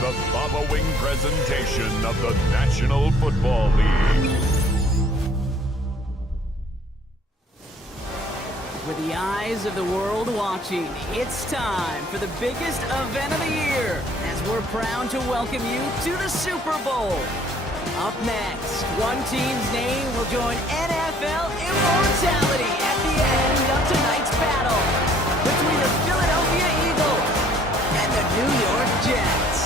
the following presentation of the National Football League. With the eyes of the world watching, it's time for the biggest event of the year, as we're proud to welcome you to the Super Bowl. Up next, one team's name will join NFL immortality at the end of tonight's battle between the Philadelphia Eagles and the New York Jets.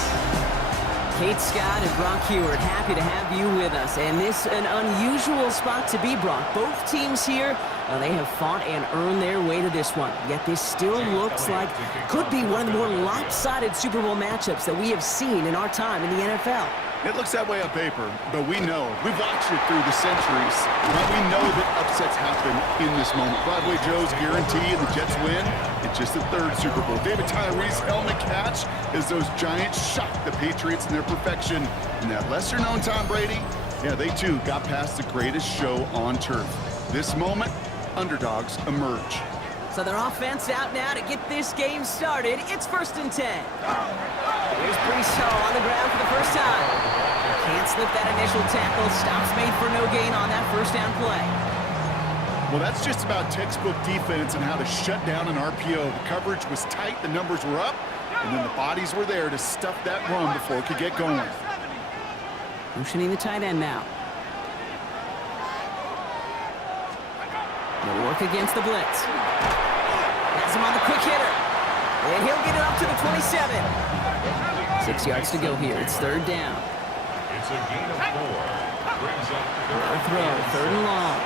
Kate Scott and Brock Heward, happy to have you with us. And this an unusual spot to be, Brock. Both teams here, they have fought and earned their way to this one. Yet this still looks like could be one of the more lopsided Super Bowl matchups that we have seen in our time in the NFL. It looks that way on paper, but we know. We've watched it through the centuries. Now we know that upsets happen in this moment. Broadway Joe's guarantee and the Jets win. It's just the third Super Bowl. David Tyree's helmet catch as those Giants shock the Patriots in their perfection. And that lesser-known Tom Brady, yeah, they too got past the greatest show on turf. This moment, underdogs emerge. So their offense out now to get this game started. It's 1st and 10. Here's Brees on the ground for the first time. Can't slip that initial tackle. Stops made for no gain on that first down play. Well, that's just about textbook defense and how to shut down an RPO. The coverage was tight, the numbers were up, and then the bodies were there to stuff that run before it could get going. Motioning the tight end now. They'll work against the blitz. Has him on the quick hitter. And he'll get it up to the 27. 6 yards to go here. It's 3rd down. It's a gain of 4. Brings up Another throw, 3rd and long.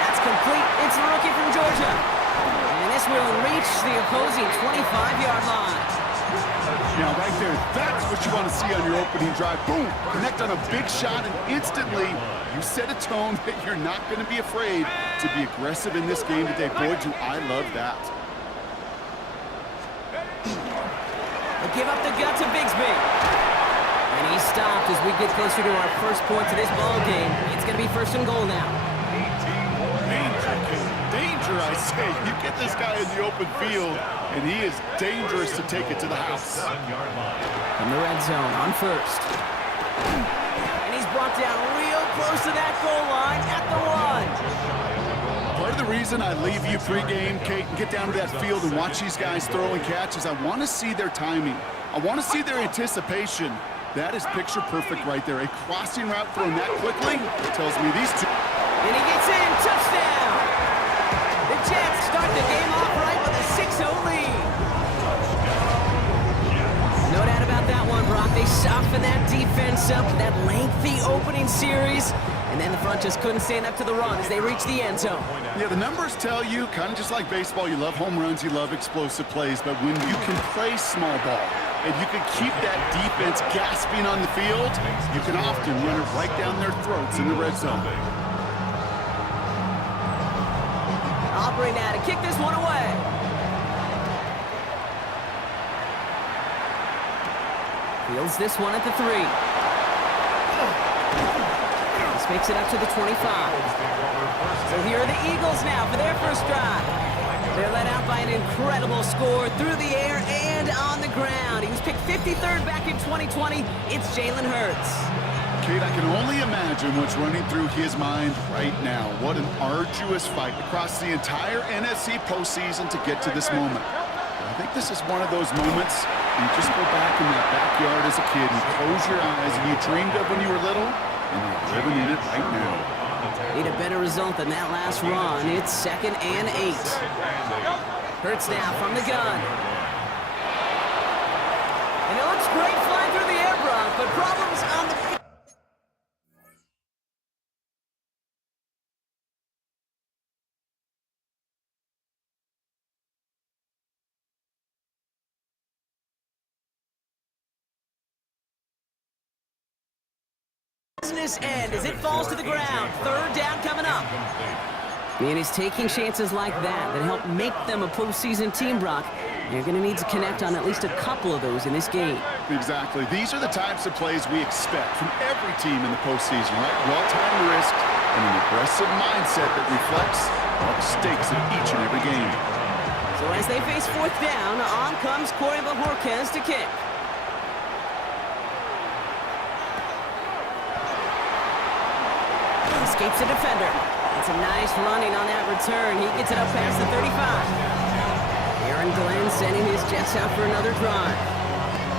That's complete. It's the rookie from Georgia. And this will reach the opposing 25-yard line. Now, right there, that's what you want to see on your opening drive. Boom! Connect on a big shot, and instantly you set a tone that you're not going to be afraid to be aggressive in this game today. Boy, do I love that. They'll give up the gut to Bigsby. And he's stopped as we get closer to our first point to this ball game. It's going to be 1st and goal now. Danger, I say. You get this guy in the open field, and he is dangerous to take it to the house. From the red zone on 1st. And he's brought down real close to that goal line at the 1. Part of the reason I leave you pregame, Kate, and get down to that field and watch these guys throw and catch is I want to see their timing. I want to see their anticipation. That is picture perfect right there. A crossing route thrown that quickly tells me these two. And he gets in. Touchdown! The Jets start the game off right with a 6-0 lead. No doubt about that one, Brock. They softened that defense up with that lengthy opening series. And then the front just couldn't stand up to the run as they reached the end zone. Yeah, the numbers tell you, kind of just like baseball, you love home runs, you love explosive plays, but when you can play small ball and you can keep that defense gasping on the field, you can often run it right down their throats in the red zone. Aubrey now to kick this one away. Fields this one at the 3. This makes it up to the 25. So here are the Eagles now for their first drive. They're led out by an incredible score through the air and on the ground. He was picked 53rd back in 2020. It's Jalen Hurts. Kate, I can only imagine what's running through his mind right now. What an arduous fight across the entire NFC postseason to get to this moment. I think this is one of those moments you just go back in that backyard as a kid and close your eyes and you dreamed of when you were little, and you're living in it right now. Need a better result than that last run. It's 2nd and 8. Hurts now from the gun. And it looks great flying through the air, Brock, but problems on the field. Business end as it falls to the ground. 3rd down coming up. And he's taking chances like that help make them a postseason team, Brock. You're going to need to connect on at least a couple of those in this game. Exactly. These are the types of plays we expect from every team in the postseason, right? Well-timed risk and an aggressive mindset that reflects all the stakes of each and every game. So as they face 4th down, on comes Corey Bajorquez to kick. Escapes the defender. It's a nice running on that return. He gets it up past the 35. Aaron Glenn sending his Jets out for another drive.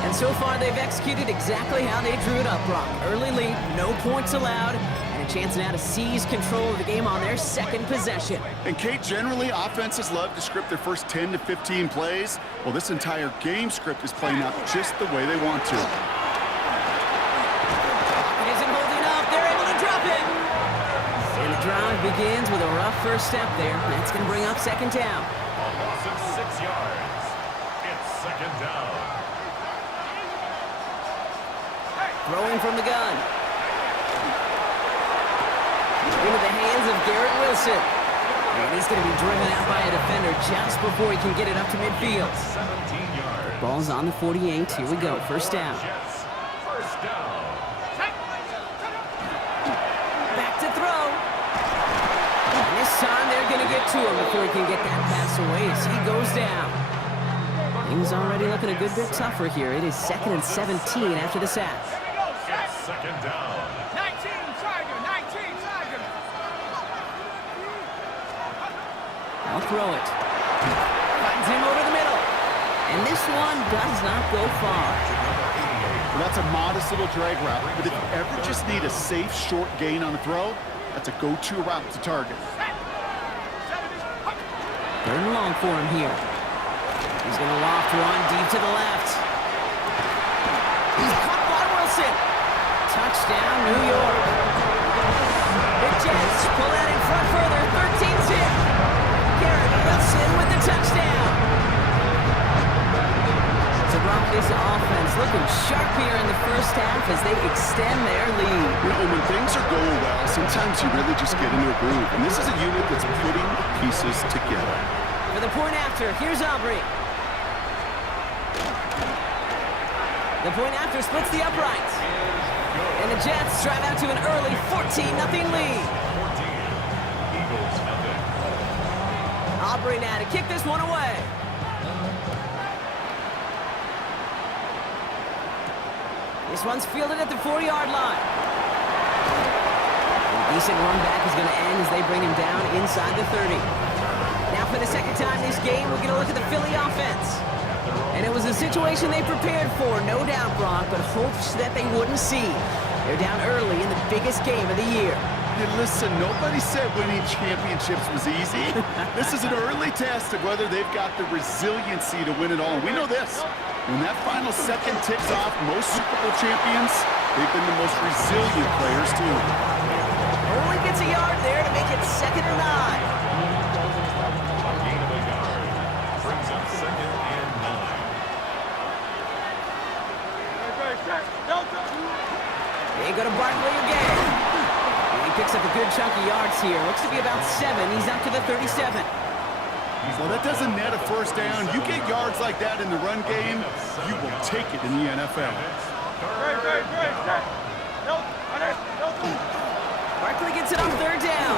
And so far, they've executed exactly how they drew it up, Brock. Early lead, no points allowed, and a chance now to seize control of the game on their second possession. And Kate, generally, offenses love to script their first 10 to 15 plays. Well, this entire game script is playing out just the way they want to. It isn't holding up. They're able to drop it. And the drive begins with a rough first step there. That's going to bring up second down. A loss of 6 yards. It's second down. Throwing from the gun. Into the hands of Garrett Wilson. And he's going to be driven out by a defender just before he can get it up to midfield. 17 yards. Ball's on the 48. Here we go. First down. Jets, first down. Back to throw. And this time they're going to get to him before he can get that pass away as he goes down. Things already looking a good bit tougher here. It is 2nd and 17 after the sack. It's second down. 19 Tiger, 19 Tiger. I'll throw it. Finds him over the middle. And this one does not go far. Well, that's a modest little drag route, but if you ever just need a safe, short gain on the throw, that's a go-to route to target. 3rd and long for him here. He's going to loft one deep to the left. He's caught by Wilson. Touchdown, New York. The Jets pull out in front further, 13-zip. Garrett Wilson with the touchdown. So Brock, this offense looking sharp here in the first half as they extend their lead. When things are going well, sometimes you really just get into a groove. And this is a unit that's putting the pieces together. For the point after, here's Aubrey. The point after splits the uprights. And the Jets drive out to an early 14-0 lead. 14. Eagles nothing. Aubrey now to kick this one away. This one's fielded at the 40-yard line. A decent run back is going to end as they bring him down inside the 30. Now for the second time this game, we're going to look at the Philly offense. And it was a situation they prepared for, no doubt, Brock, but hopes that they wouldn't see. They're down early in the biggest game of the year. Hey, listen, nobody said winning championships was easy. This is an early test of whether they've got the resiliency to win it all. We know this. When that final second ticks off, most Super Bowl champions, they've been the most resilient players, too. Only gets a yard there to make it 2nd and 9. Gain of a yard. Brings up 2nd and 9. They go to Barkley again. He picks up a good chunk of yards here. Looks to be about 7. He's up to the 37. Well, that doesn't net a first down. You get yards like that in the run game, you will take it in the NFL. Barkley gets it on 3rd down.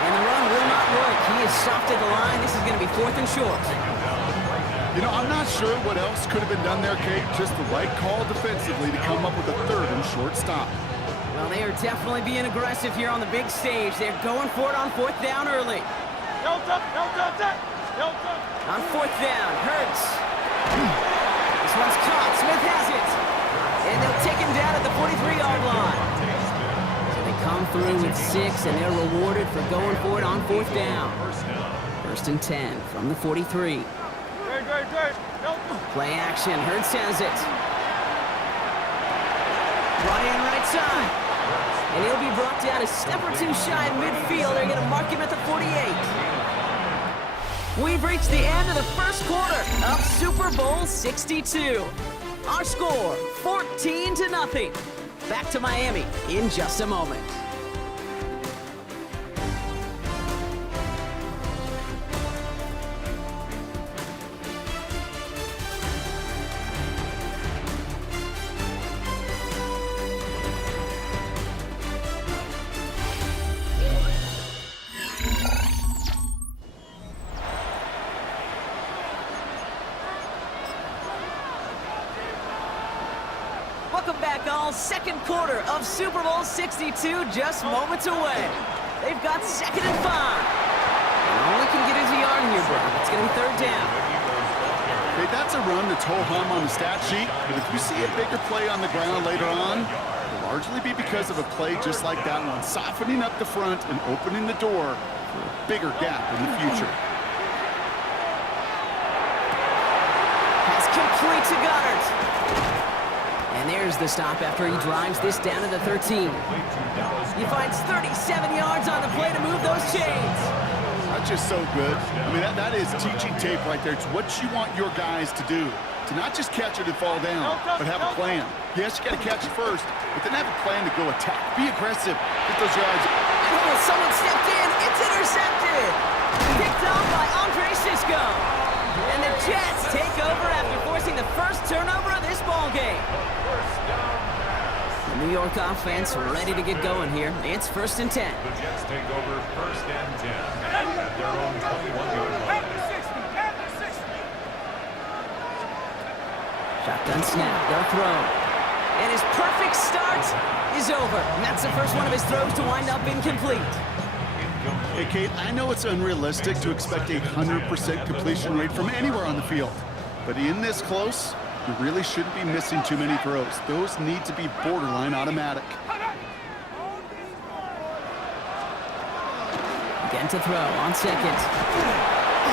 And the run will not work. He is soft at the line. This is going to be 4th and short. You know, I'm not sure what else could have been done there, Kate. Just the right call defensively to come up with a 3rd and short stop. Well, they are definitely being aggressive here on the big stage. They're going for it on 4th down early. On 4th down, Hurts. This one's caught. Smith has it. And they'll take him down at the 43-yard line. So they come through with 6, and they're rewarded for going for it on 4th down. 1st and 10 from the 43. Play action. Hurts has it. Brought in right side. And he'll be brought down a step or two shy of midfield. They're going to mark him at the 48. We've reached the end of the first quarter of Super Bowl 62. Our score, 14-0. Back to Miami in just a moment. Welcome back, all. Second quarter of Super Bowl 62 just moments away. They've got 2nd and 5. And all he can get is a yard here, Brock. It's going to be 3rd down. Okay, that's a run that's ho-hum on the stat sheet, but if you see a bigger play on the ground later on, it'll largely be because of a play just like that one, softening up the front and opening the door for a bigger gap in the future. Pass complete to Goddard. And there's the stop after he drives this down to the 13. He finds 37 yards on the play to move those chains. That's just so good. I mean, that is teaching tape right there. It's what you want your guys to do. To not just catch it and fall down, but have a plan. Yes, you got to catch it first, but then have a plan to go attack. Be aggressive. Get those yards. Oh, someone stepped in. It's intercepted. Picked off by Andre Sisco. And the Jets take over after forcing the first turnover of this ball game. The New York offense ready to get going here. It's 1st and 10. The Jets take over 1st and 10 at their own 21-yard line. Shotgun snap, they'll throw. And his perfect start is over. And that's the first one of his throws to wind up incomplete. Hey, Kate, I know it's unrealistic to expect a 100% completion rate from anywhere on the field. But in this close, you really shouldn't be missing too many throws. Those need to be borderline automatic. Again to throw on 2nd.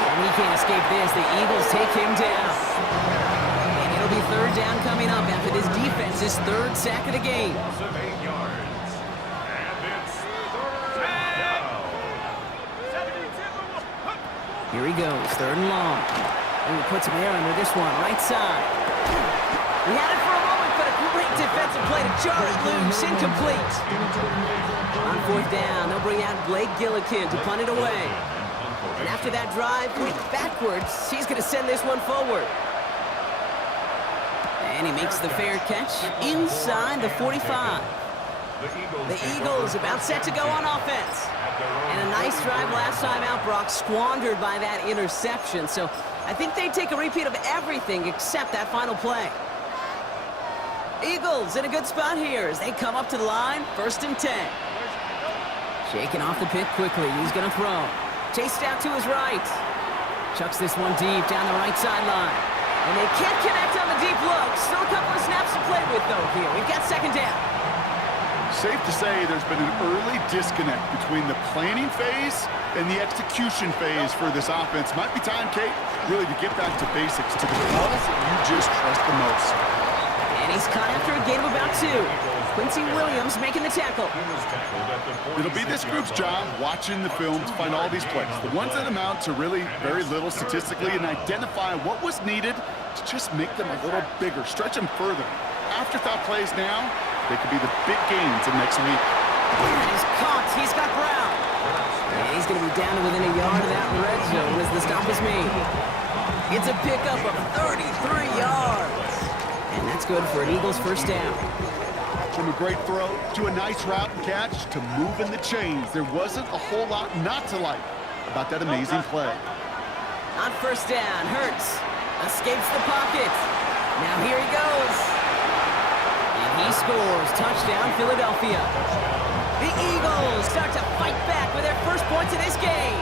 And he can't escape this. The Eagles take him down. And it'll be 3rd down coming up after this defense's 3rd sack of the game. Loss of 8 yards. And it's 3rd down. Here he goes, 3rd and long. Ooh, puts him there under this one, right side. He had it for a moment, but a great defensive play to jar it loose, incomplete. On 4th down, they'll bring out Blake Gillikin to punt it away. And after that drive went backwards, he's going to send this one forward. And he makes the fair catch inside the 45. The Eagles about set to go on offense. And a nice drive last time out, Brock, squandered by that interception. So I think they take a repeat of everything except that final play. Eagles in a good spot here as they come up to the line, 1st and 10. Shaking off the pit quickly, he's gonna throw. Chased out to his right. Chucks this one deep down the right sideline. And they can't connect on the deep look. Still a couple of snaps to play with though here. We've got 2nd down. Safe to say there's been an early disconnect between the planning phase and the execution phase for this offense. Might be time, Kate, really to get back to basics, to the calls that you just trust the most. And he's caught after a gain of about 2. Quincy Williams making the tackle. It'll be this group's job watching the film to find all these plays, the ones that amount to really very little statistically, and identify what was needed to just make them a little bigger, stretch them further. Afterthought plays now, they could be the big gains of next week. And he's caught. He's got Brown. And he's going to be down to within a yard of that red zone as the stop is made. It's a pickup of 33 yards. And that's good for an Eagles 1st down. From a great throw to a nice route and catch to moving the chains, there wasn't a whole lot not to like about that amazing play. On 1st down, Hurts escapes the pocket. Now here he goes. And he scores. Touchdown, Philadelphia. The Eagles start to fight back with their first points of this game.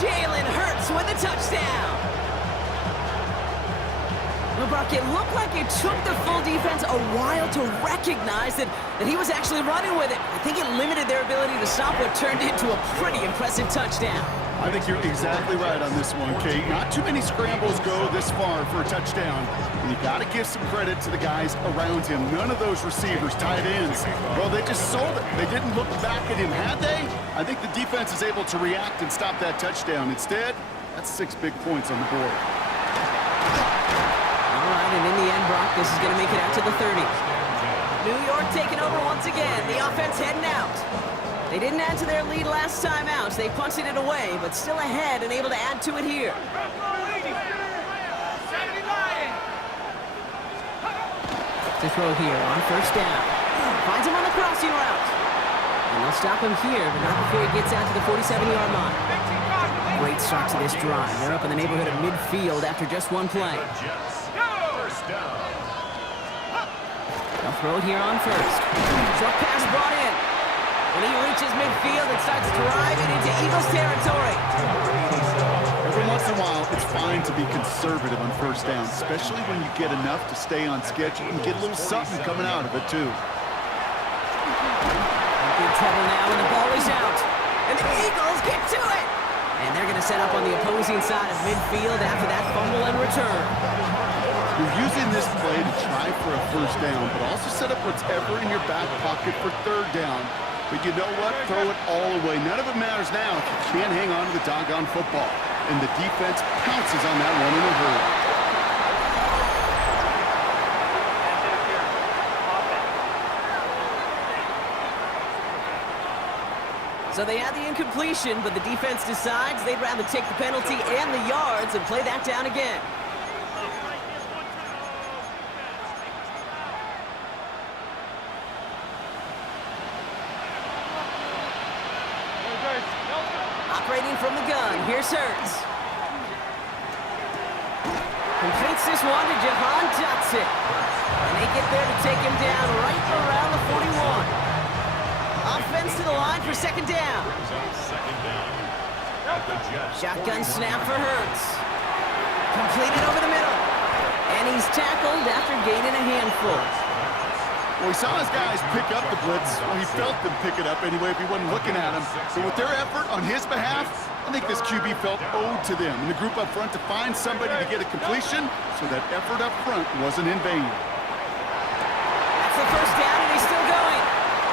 Jalen Hurts with the touchdown. Well, Brock, it looked like it took the full defense a while to recognize that he was actually running with it. I think it limited their ability to stop what turned into a pretty impressive touchdown. I think you're exactly right on this one, Kate. Not too many scrambles go this far for a touchdown. And you got to give some credit to the guys around him. None of those receivers, tight ends, well, they just sold it. They didn't look back at him, had they? I think the defense is able to react and stop that touchdown. Instead, that's 6 big points on the board. All right, and in the end, Brock, this is going to make it out to the 30. New York taking over once again. The offense heading out. They didn't add to their lead last time out. They punted it away, but still ahead and able to add to it here. To throw here on 1st down. Finds him on the crossing route. And they'll stop him here, but not before he gets out to the 47-yard line. Great start to this drive. They're up in the neighborhood of midfield after just one play. They'll throw it here on first. Short pass brought in. When he reaches midfield, it starts driving into Eagles territory. Every once in a while, it's fine to be conservative on first down, especially when you get enough to stay on schedule and get a little something coming out of it, too. Big trouble now, and the ball is out. And the Eagles get to it. And they're going to set up on the opposing side of midfield after that fumble and return. You're using this play to try for a first down, but also set up whatever in your back pocket for third down. But you know what? Throw it all away. None of it matters now if you can't hang on to the doggone football. And the defense pounces on that one in a hurry. So they had the incompletion, but the defense decides they'd rather take the penalty and the yards and play that down again. Operating from the gun, here's Hurts. Completes this one to Jahan Dotson. And they get there to take him down right around the 41. Offense to the line for second down. Shotgun snap for Hurts. Completed over the middle. And he's tackled after gaining a handful. Well, he saw his guys pick up the blitz. Well, he felt them pick it up anyway if he wasn't looking at him. So with their effort on his behalf, I think this QB felt owed to them and the group up front to find somebody to get a completion, so that effort up front wasn't in vain. That's the first down, and he's still going.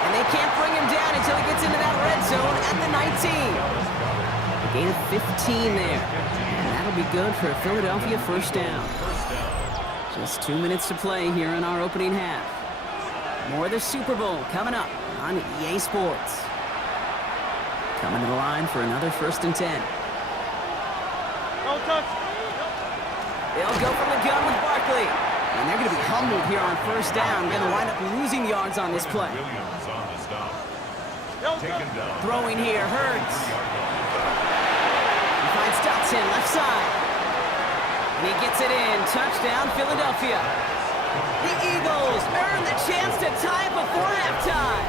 And they can't bring him down until he gets into that red zone at the 19. A gain of 15 there. And that'll be good for a Philadelphia first down. Just 2 minutes to play here in our opening half. More of the Super Bowl coming up on EA Sports. Coming to the line for another 1st and 10. They'll go from the gun with Barkley. And they're going to be humbled here on first down. Going to wind up losing yards on this play. Throwing here, Hurts. He finds Dotson, left side. And he gets it in. Touchdown, Philadelphia. The Eagles earn the chance to tie it before halftime.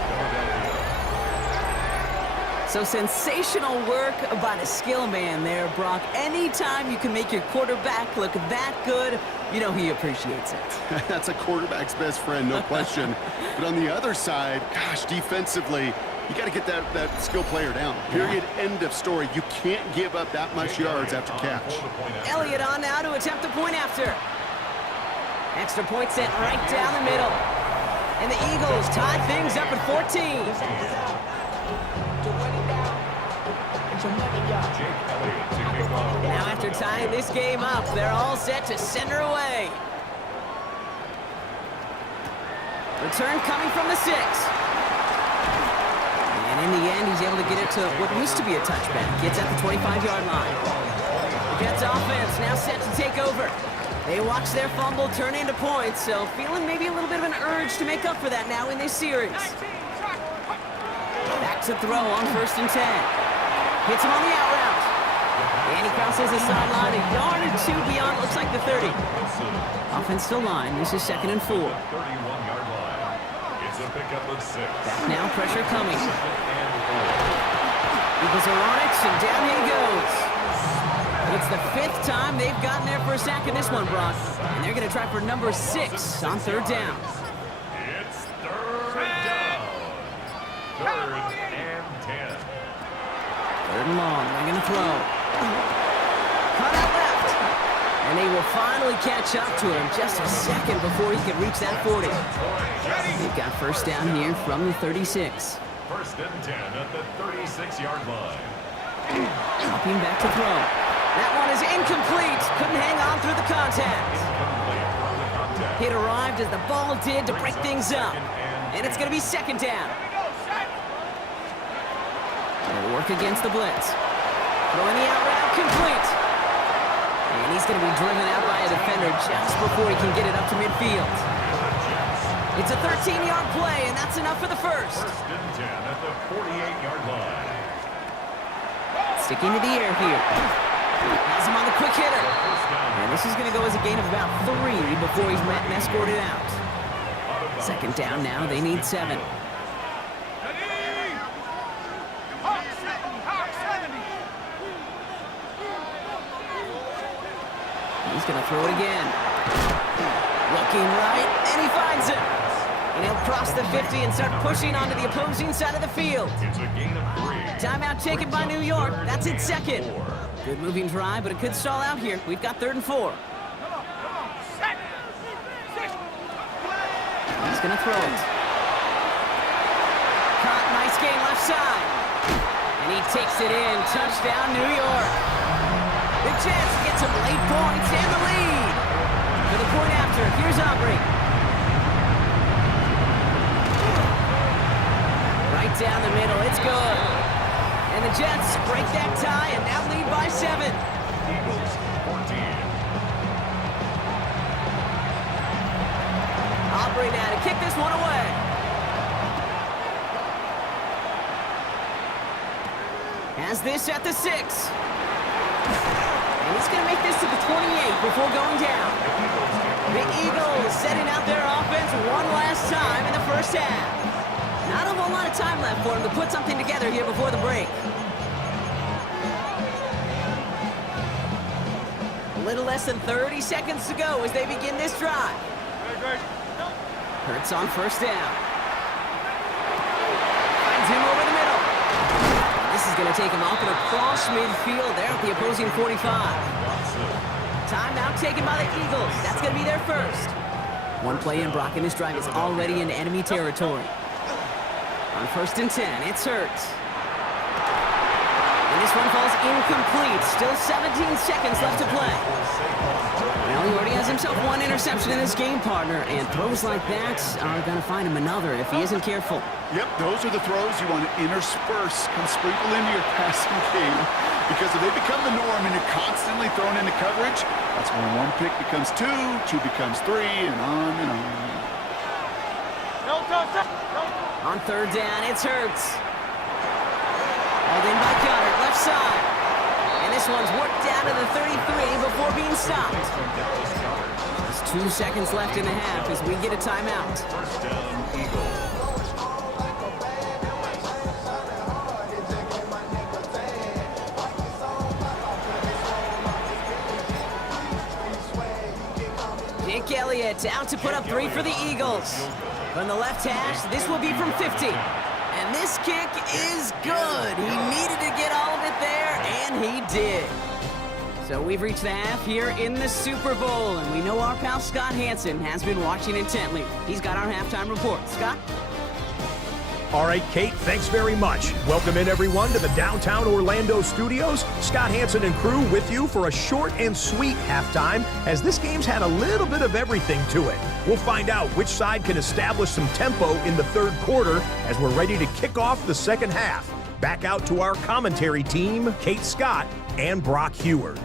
So sensational work by the skill man there, Brock. Anytime you can make your quarterback look that good, you know he appreciates it. That's a quarterback's best friend, no question. But on the other side, gosh, defensively, you got to get that skill player down. Period. End of story. You can't give up that much yards after catch. Elliott on now to attempt a point after. Extra point sent right down the middle. And the Eagles tie things up at 14. Now after tying this game up, they're all set to send her away. Return coming from the 6. And in the end, he's able to get it to what used to be a touchback. Gets at the 25-yard line. The Jets offense now set to take over. They watch their fumble turn into points, so feeling maybe a little bit of an urge to make up for that now in this series. Back to throw on 1st and 10. Hits him on the out route. And he crosses the sideline a yard or two beyond, looks like the 30. Offense still line. This is 2nd and 4. Back now, pressure coming. Eagles are on it, and down he goes. It's the 5th time they've gotten there for a sack in this one, Brock. And they're going to try for number 6 on 3rd down. It's 3rd down. 3rd and 10. 3rd and long. They're going to throw. Cut out left. And they will finally catch up to him just a second before he can reach that 40. They've got first down here from the 36. 1st and 10 at the 36-yard line. Hopping back to throw. That one is incomplete. Couldn't hang on through the contact. It arrived as the ball did to break things up. And it's going to be 2nd down. They'll work against the blitz. Throwing the out route, complete. And he's going to be driven out by a defender just before he can get it up to midfield. It's a 13-yard play, and that's enough for the 1st. 1st and 10 at the 48-yard line. Sticking to the air here. Has him on the quick hitter. And this is going to go as a gain of about 3 before he's escorted out. Second down now, they need 7. He's going to throw it again. Looking right, and he finds it. And he'll cross the 50 and start pushing onto the opposing side of the field. It's a gain of 3. Timeout taken by New York. That's its second. Good moving drive, but it could stall out here. We've got 3rd and 4. He's going to throw it. Caught, nice gain left side. And he takes it in. Touchdown, New York. The Jets get some late points and the lead. For the point after, here's Aubrey. Right down the middle, it's good. And the Jets break that tie and now lead by 7. Eagles 14. Aubrey now to kick this one away. Has this at the 6. And he's going to make this to the 28 before going down. The Eagles setting out their offense one last time in the first half. Not a whole lot of time left for him to put something together here before the break. A little less than 30 seconds to go as they begin this drive. Hurts on first down. Finds him over the middle. This is going to take him off and across midfield there at the opposing 45. Timeout taken by the Eagles. That's going to be their first. One play in, Brock, and this drive is already in enemy territory. On 1st and 10, it's Hurts. And this one falls incomplete. Still 17 seconds left to play. Well, he already has himself one interception in this game, partner, and throws like that are going to find him another if he isn't careful. Yep, those are the throws you want to intersperse, come sprinkle into your passing game, because if they become the norm and you're constantly thrown into coverage, that's when 1 pick becomes 2, 2 becomes 3, and on and on. On 3rd down, it's Hurts. Hauled in by Goddard, left side. And this one's worked down to the 33 before being stopped. There's 2 seconds left in the half as we get a timeout. First down, Eagles. Nick Elliott out to put up 3 for the Eagles. From the left hash, this will be from 50. And this kick is good. He needed to get all of it there, and he did. So we've reached the half here in the Super Bowl, and we know our pal Scott Hansen has been watching intently. He's got our halftime report. Scott? All right, Kate, thanks very much. Welcome in, everyone, to the downtown Orlando studios. Scott Hansen and crew with you for a short and sweet halftime, as this game's had a little bit of everything to it. We'll find out which side can establish some tempo in the 3rd quarter as we're ready to kick off the 2nd half. Back out to our commentary team, Kate Scott and Brock Heward.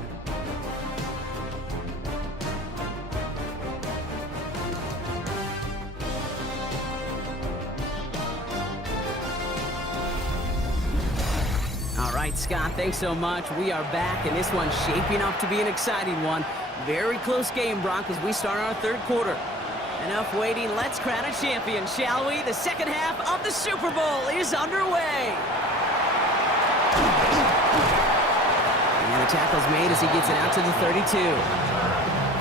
All right, Scott, thanks so much. We are back, and this one's shaping up to be an exciting one. Very close game, Brock, as we start our 3rd quarter. Enough waiting. Let's crown a champion, shall we? The 2nd half of the Super Bowl is underway. And the tackle's made as he gets it out to the 32.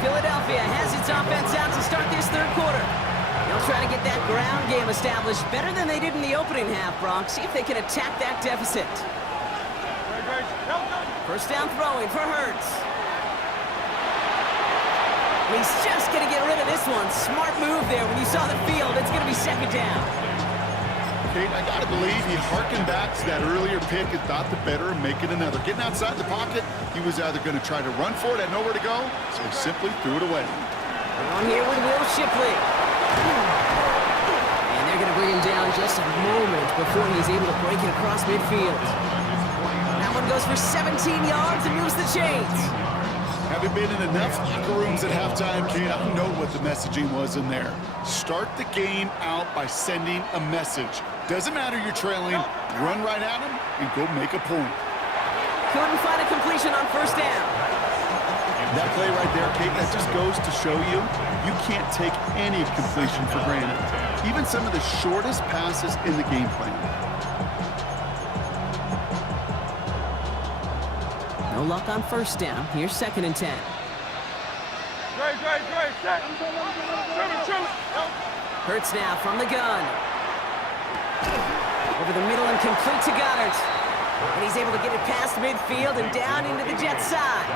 Philadelphia has its offense out to start this 3rd quarter. They'll try to get that ground game established better than they did in the opening half, Brock. See if they can attack that deficit. First down throwing for Hurts. He's just going to get rid of this one. Smart move there. When you saw the field, it's going to be 2nd down. Kate, I got to believe he harkened back to that earlier pick and thought the better and make it another. Getting outside the pocket, he was either going to try to run for it, had nowhere to go, so he simply threw it away. We're on here with Will Shipley. And they're going to bring him down just a moment before he's able to break it across midfield. That one goes for 17 yards and moves the chains. Having been in enough locker rooms at halftime, Kate, I know what the messaging was in there. Start the game out by sending a message. Doesn't matter you're trailing, run right at them and go make a point. Couldn't find a completion on first down. That play right there, Kate, that just goes to show you, you can't take any completion for granted. Even some of the shortest passes in the game plan. No luck on first down. Here's 2nd and 10. Hurts now from the gun. Over the middle and complete to Goddard. And he's able to get it past midfield and down into the Jets side.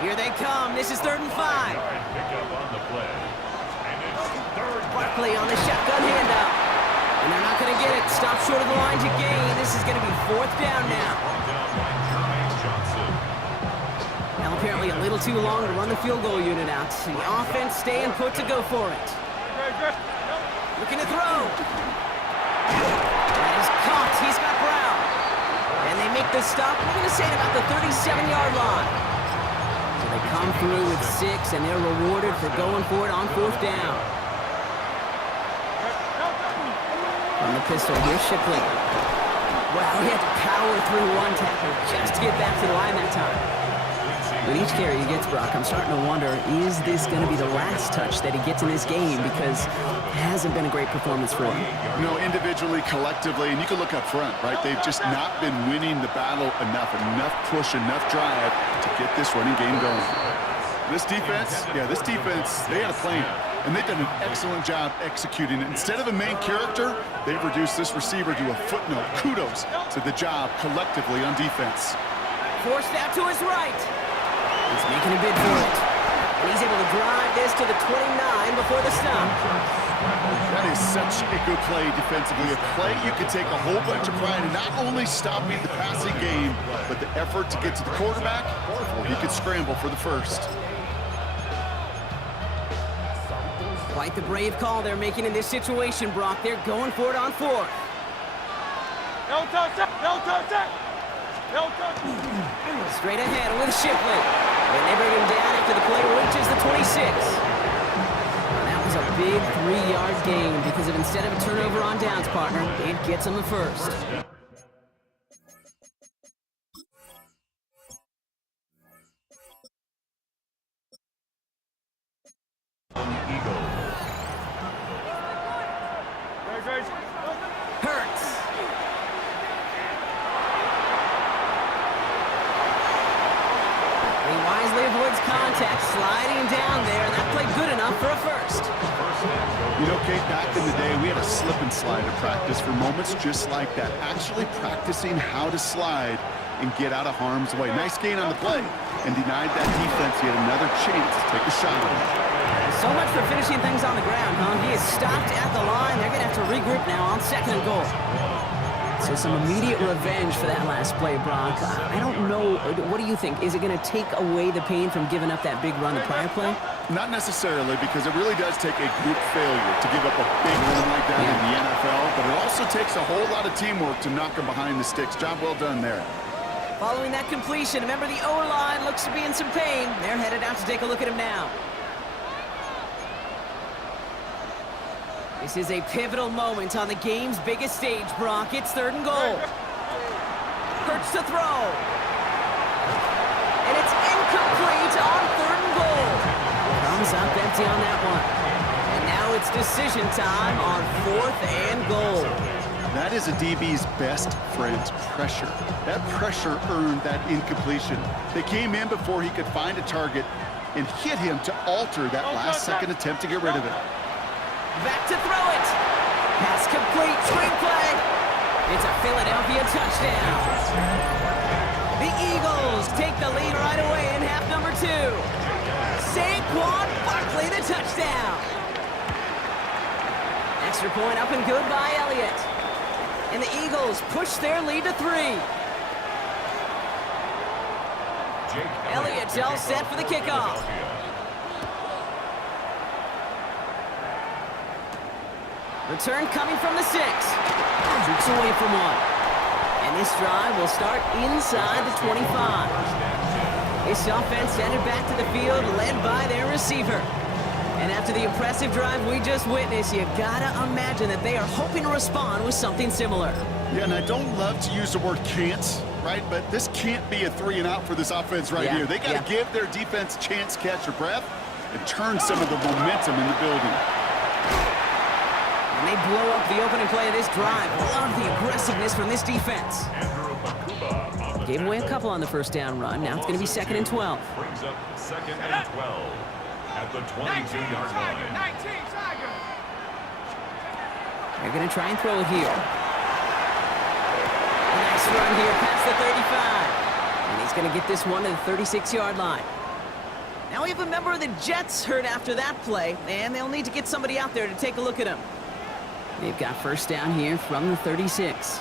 Here they come. This is 3rd and 5. Barkley on the shotgun handout. And they're not going to get it. Stop short of the line to gain. This is going to be 4th down now. Now apparently a little too long to run the field goal unit out. The offense staying put to go for it. Looking to throw. That is caught. He's got Brown. And they make the stop, we're going to say at about the 37-yard line. So they come through with 6, and they're rewarded for going for it on 4th down. From the pistol, here's Shipley. Wow, he had to power through one tackle just to get back to the line that time. With each carry he gets, Brock, I'm starting to wonder, is this going to be the last touch that he gets in this game? Because it hasn't been a great performance for him. No, individually, collectively, and you can look up front, right? They've just not been winning the battle enough push, enough drive to get this running game going. This defense, they had a plan, and they've done an excellent job executing it. Instead of a main character, they've reduced this receiver to a footnote. Kudos to the job collectively on defense. Forced out to his right. He's making a bid for it. And he's able to drive this to the 29 before the stop. That is such a good play defensively. A play you can take a whole bunch of pride in not only stopping the passing game, but the effort to get to the quarterback before he could scramble for the first. Quite the brave call they're making in this situation, Brock. They're going for it on 4th. No touch, no touch. Straight ahead with Shipley. And they bring him down after the play reaches the 26. That was a big 3-yard gain because instead of a turnover on downs, partner, it gets him the first. Hurts. He wisely avoids contact, sliding down there, and that played good enough for a first. You know, Kate, back in the day, we had a slip and slide in practice for moments just like that. Actually practicing how to slide and get out of harm's way. Nice gain on the play, and denied that defense yet another chance to take a shot on it. So much for finishing things on the ground, huh? He is stopped at the line. They're going to have to regroup now on 2nd and goal. So some immediate revenge for that last play, Brock. I don't know. What do you think? Is it going to take away the pain from giving up that big run the prior play? Not necessarily, because it really does take a group failure to give up a big run like that in the NFL, but it also takes a whole lot of teamwork to knock them behind the sticks. Job well done there. Following that completion, remember the O-line looks to be in some pain. They're headed out to take a look at him now. This is a pivotal moment on the game's biggest stage, Brock. It's 3rd and goal. Hurts to throw. And it's incomplete on 3rd and goal. Comes up empty on that one. And now it's decision time on 4th and goal. That is a DB's best friend, pressure. That pressure earned that incompletion. They came in before he could find a target and hit him to alter that last-second attempt to get rid of it. Back to throw it. Pass complete. Screenplay. It's a Philadelphia touchdown. The Eagles take the lead right away in half number 2. Saquon Barkley, the touchdown. Extra point up and good by Elliott. And the Eagles push their lead to 3. Elliott all set for the kickoff. Return coming from the 6. Shoots away from 1. And this drive will start inside the 25. This offense headed back to the field, led by their receiver. And after the impressive drive we just witnessed, you gotta imagine that they are hoping to respond with something similar. Yeah, and I don't love to use the word can't, right? But this can't be a 3-and-out for this offense right here. They got to give their defense a chance to catch their breath and turn some of the momentum in the building. And they blow up the opening play of this drive. Love the aggressiveness from this defense. Gave away a couple on the first down run. Now it's going to be 2nd and 12. Brings up 2nd and 12 at the 22-yard line. They're going to try and throw it here. Nice run here past the 35. And he's going to get this one to the 36-yard line. Now we have a member of the Jets hurt after that play, and they'll need to get somebody out there to take a look at him. They've got first down here from the 36.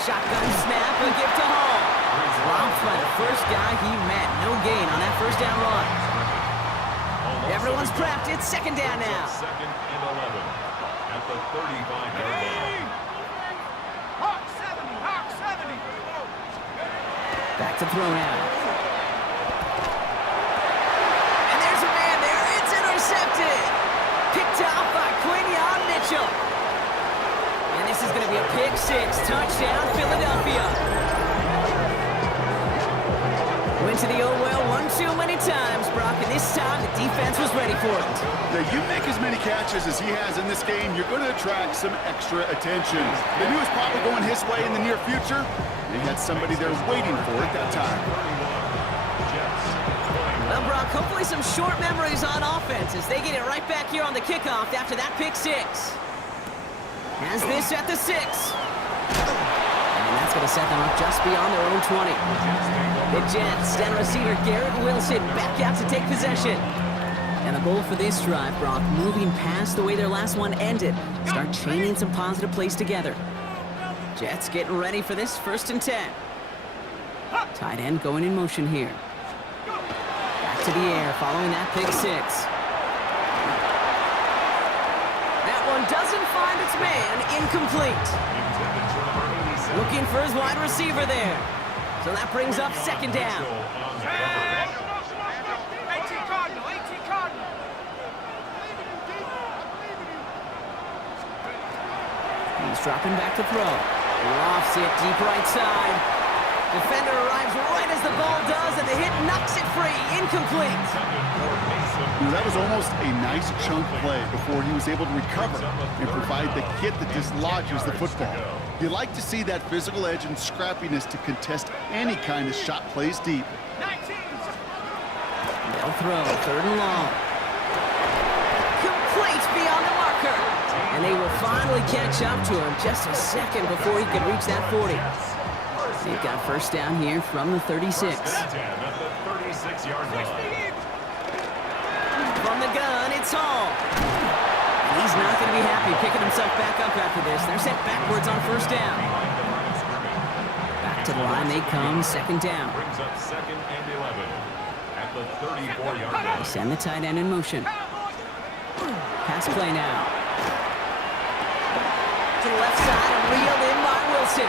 Shotgun snap, a gift to Hall. Dropped by the first guy he met. No gain on that first down run. Everyone's prepped. It's 2nd down now. 2nd and 11 at the 35-yard line. Hawk 70. Back to throw now. And there's a man there. It's intercepted. Picked off by Quinion Mitchell. And this is going to be a pick 6. Touchdown, Philadelphia. Went to the old well one too many times, Brock, and this time the defense was ready for it. Now, you make as many catches as he has in this game, you're going to attract some extra attention. They knew it was probably going his way in the near future. They had somebody there waiting for it that time. Well, Brock, hopefully some short memories on offense as they get it right back here on the kickoff after that pick 6. Has this at the 6. And that's going to set them up just beyond their own 20. The Jets, down receiver Garrett Wilson, back out to take possession. And the goal for this drive, Brock, moving past the way their last one ended. Start chaining some positive plays together. Jets getting ready for this 1st and 10. Tight end going in motion here. Back to the air following that pick 6. That one doesn't find its man. Incomplete. Looking for his wide receiver there. So that brings up 2nd down. 18 Cardinal. He's dropping back to throw. Lofts it deep right side. Defender arrives right as the ball does, and the hit knocks it free. Incomplete. That was almost a nice chunk play before he was able to recover and provide the hit that dislodges the football. You like to see that physical edge and scrappiness to contest any kind of shot plays deep. They'll throw, 3rd and long. Complete beyond the marker. And they will finally catch up to him just a second before he can reach that 40. They've got first down here from the 36. From the gun, it's Hall. And he's not going to be happy picking himself back up after this. They're sent backwards on first down. Back to the line they come, 2nd down. Brings up 2nd and 11 at the 34-yard line. They send the tight end in motion. Pass play now. To the left side and reeled in by Wilson.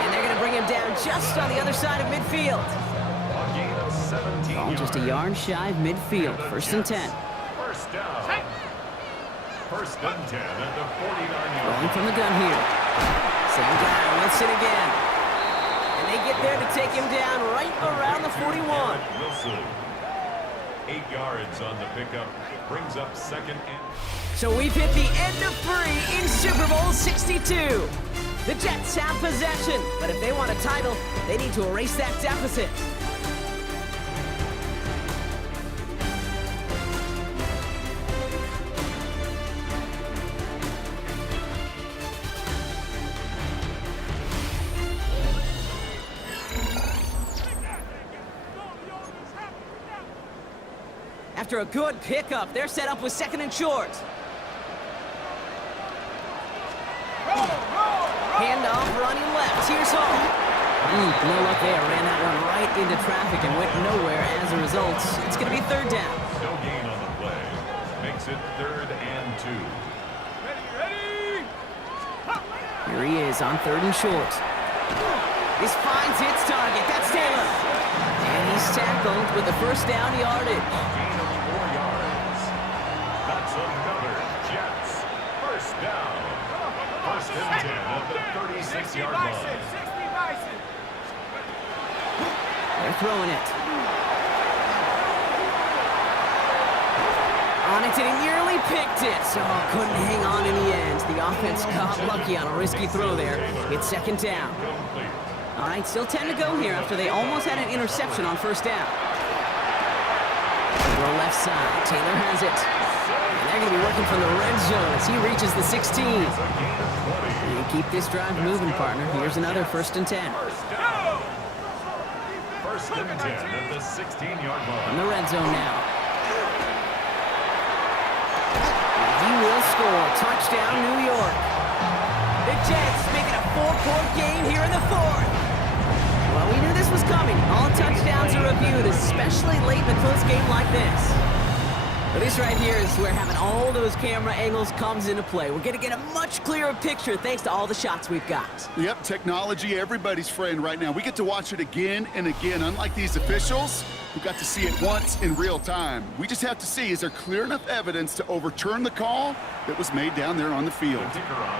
And they're going to bring him down just on the other side of midfield. A gain of 17 Ball just a yard shy of midfield. 1st and 10. First down. 1st and 10 at the 49-yard line. Rolling from the gun here. Same guy, Wilson again. And they get there to take him down right around the 41. Wilson. 8 yards on the pickup. Brings up 2nd and... So we've hit the end of 3 in Super Bowl 62. The Jets have possession, but if they want a title, they need to erase that deficit. After a good pickup, they're set up with 2nd and short. Handoff running left. Here's Hall. No luck there. Ran that one right into traffic and went nowhere as a result. It's going to be 3rd down. No gain on the play. Makes it 3rd and 2. Ready! Here he is on 3rd and short. This finds its target. That's Taylor. And he's tackled with the first down yardage. Gain of 4 yards. That's another Jets. First down. First and 10 at the 36-yard line. 60 Bison. They're throwing it. On it, and he nearly picked it. So couldn't hang on in the end. The offense got lucky on a risky throw there. It's second down. All right, still 10 to go here after they almost had an interception on first down. Throw left side. Taylor has it. And they're going to be working from the red zone as he reaches the 16. And keep this drive moving, partner. Here's another first and 10. First and 10 at the 16-yard In line. the red zone now. And he will score. Touchdown, New York. The Jets making a 4-point game here in the fourth. Well, we knew this was coming. All touchdowns are reviewed, especially late in a close game like this. But this right here is where having all those camera angles comes into play. We're going to get a much clearer picture thanks to all the shots we've got. Yep, technology, everybody's friend right now. We get to watch it again and again. Unlike these officials, who got to see it once in real time. We just have to see, is there clear enough evidence to overturn the call that was made down there on the field?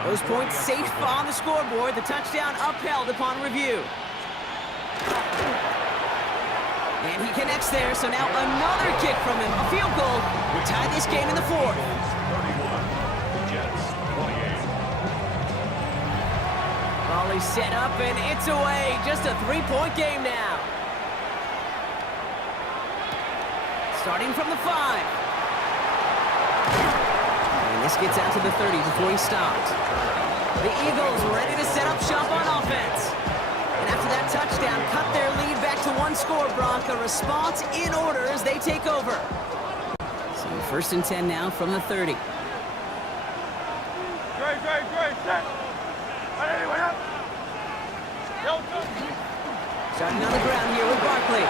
Those points safe on the scoreboard. The touchdown upheld upon review. And he connects there, so now another kick from him. A field goal will tie this game in the fourth. 31. Jets 28. Volley set up, and it's away. Just a 3-point game now. Starting from the 5. And this gets out to the 30 before he stopped. The Eagles ready to set up shop on offense. And after that touchdown, cut their lead back to one score, Brock. A response in order as they take over. So first and 10 now from the 30. Great, set. Anyway, up. Starting on the ground here with Barkley.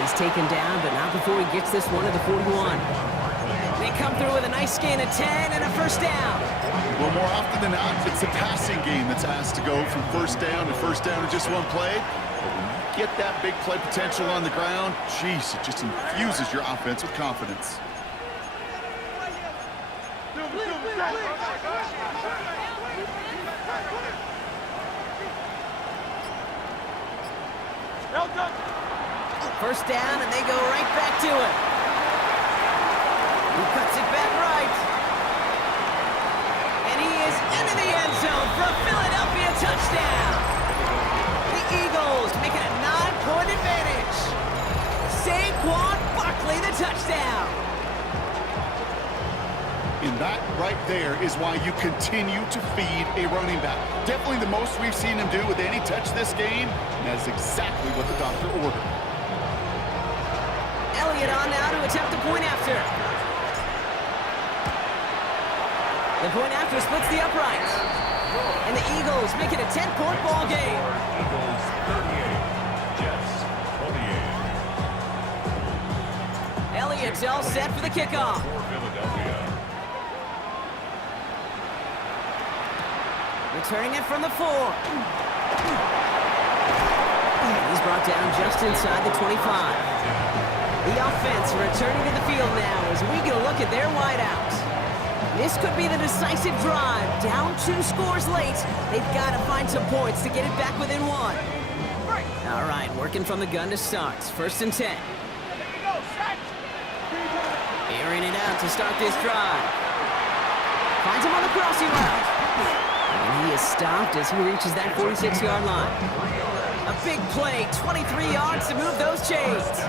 He's taken down, but not before he gets this one to the 41. They come through with a nice gain of 10 and a first down. Well, more often than not, it's the passing game that's asked to go from first down in just one play. But when you get that big play potential on the ground, geez, it just infuses your offense with confidence. First down, and they go right back to it. He cuts it back right. And he is into the end zone for a Philadelphia touchdown. The Eagles making a 9-point advantage. Saquon Barkley, the touchdown. And that right there is why you continue to feed a running back. Definitely the most we've seen him do with any touch this game, and that is exactly what the doctor ordered. Elliott on now to attempt the point after. The point after splits the uprights. And the Eagles make it a 10-point ball game. Eagles 38. Jets 28. Elliott's all set for the kickoff. For Philadelphia. Returning it from the 4. He's brought down just inside the 25. The offense returning to the field now as we get a look at their wideouts. This could be the decisive drive. Down 2 scores late. They've got to find some points to get it back within 1. All right, working from the gun to start. First and 10. Airing it out to start this drive. Finds him on the crossing route. And he is stopped as he reaches that 46-yard line. A big play, 23 yards to move those chains.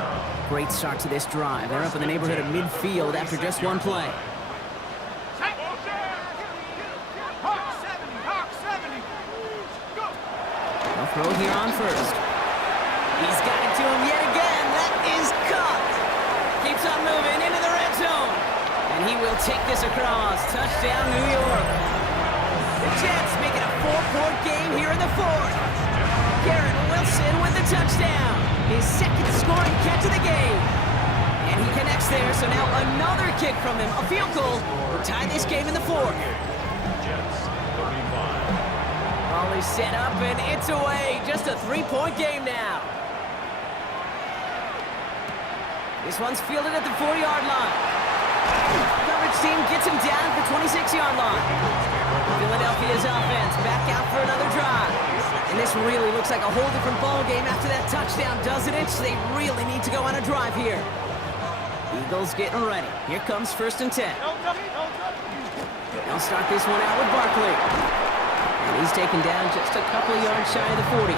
Great start to this drive. They're up in the neighborhood of midfield after just one play. They'll throw here on first. He's got it to him yet again. That is caught. Keeps on moving into the red zone. And he will take this across. Touchdown, New York. The Jets making a 4-point game here in the fourth. Garrett Wilson with the touchdown. His second scoring catch of the game. And he connects there, so now another kick from him. A field goal will tie this game in the fourth. Jets 35. Volley set up, and it's away. Just a 3-point game now. This one's fielded at the 4-yard line. Coverage team gets him down at the 26-yard line. Philadelphia's offense back out for another drive. And this really looks like a whole different ball game after that touchdown, doesn't it? They really need to go on a drive here. Eagles getting ready. Here comes 1st and 10. They'll start this one out with Barkley. And he's taken down just a couple of yards shy of the 40.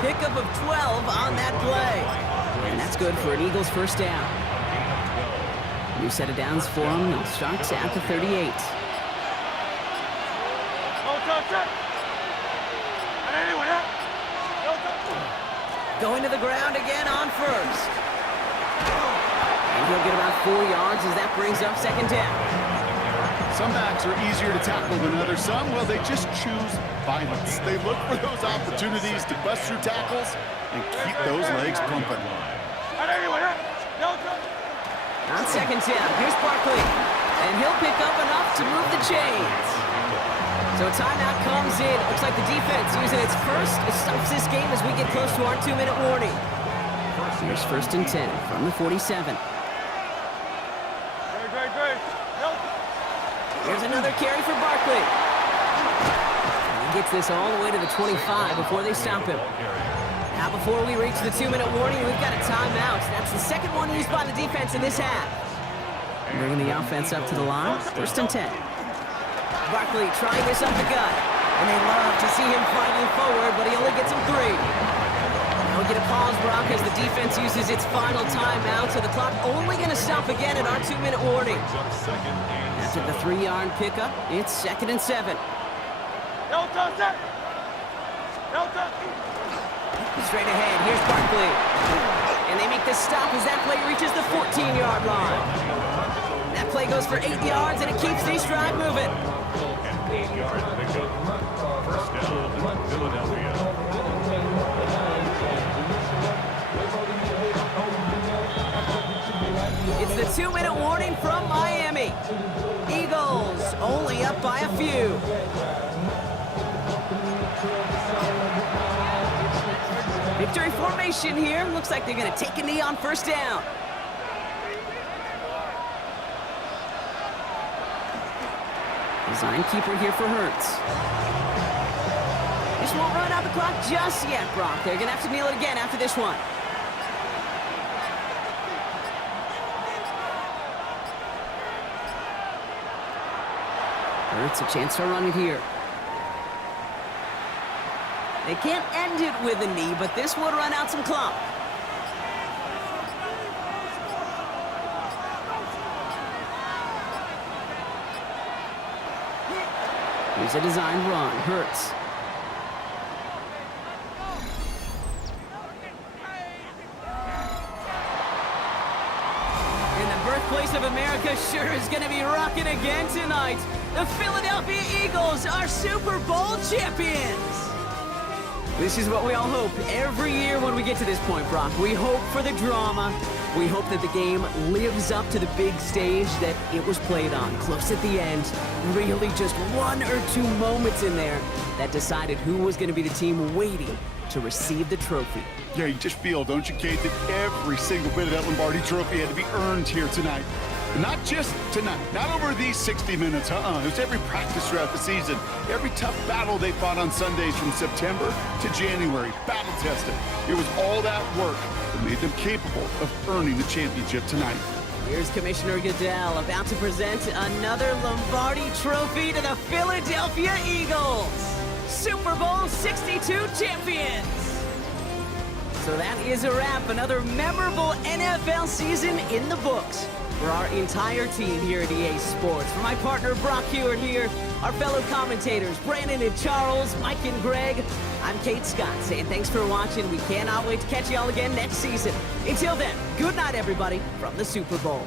Pickup of 12 on that play. And that's good for an Eagles first down. New set of downs for them. They'll start at the 38. Going to the ground again on 1st. And he'll get about 4 yards as that brings up 2nd down. Some backs are easier to tackle than others. Some, well, they just choose violence. They look for those opportunities to bust through tackles and keep those legs pumping. On 2nd down, here's Barkley. And he'll pick up enough to move the chains. So a timeout comes in. Looks like the defense using its first. It stops this game as we get close to our 2-minute warning. Here's 1st and 10 from the 47. Here's another carry for Barkley. And he gets this all the way to the 25 before they stop him. Now before we reach the 2-minute warning, we've got a timeout. That's the second one used by the defense in this half. Bringing the offense up to the line. 1st and 10. Barkley trying this up the gut. And they love to see him fighting forward, but he only gets him 3. Now we get a pause, Brock, as the defense uses its final timeout, so the clock only going to stop again at our 2-minute warning. After the 3-yard pickup, it's 2nd and 7. Straight ahead, here's Barkley. And they make the stop as that play reaches the 14-yard line. That play goes for 8 yards, and it keeps this drive moving. 8-yard pickup. First down, Philadelphia. It's the 2-minute warning from Miami. Eagles only up by a few. Victory formation here. Looks like they're going to take a knee on 1st down. Design keeper here for Hurts. This won't run out the clock just yet, Brock. They're going to have to kneel it again after this one. Hurts a chance to run it here. They can't end it with a knee, but this would run out some clock. Here's a design run. Hurts. And the birthplace of America sure is going to be rocking again tonight. The Philadelphia Eagles are Super Bowl champions. This is what we all hope every year when we get to this point, Brock. We hope for the drama. We hope that the game lives up to the big stage that it was played on. Close at the end. Really just 1 or 2 moments in there that decided who was going to be the team waiting to receive the trophy. Yeah, you just feel, don't you, Kate, that every single bit of that Lombardi trophy had to be earned here tonight. Not just tonight, not over these 60 minutes, It was every practice throughout the season, every tough battle they fought on Sundays from September to January, battle tested. It was all that work that made them capable of earning the championship tonight. Here's Commissioner Goodell about to present another Lombardi trophy to the Philadelphia Eagles, Super Bowl 62 champions. So that is a wrap, another memorable NFL season in the books. For our entire team here at EA Sports, for my partner Brock Hewitt here, our fellow commentators Brandon and Charles, Mike and Greg, I'm Kate Scott saying thanks for watching. We cannot wait to catch y'all again next season. Until then, good night everybody from the Super Bowl.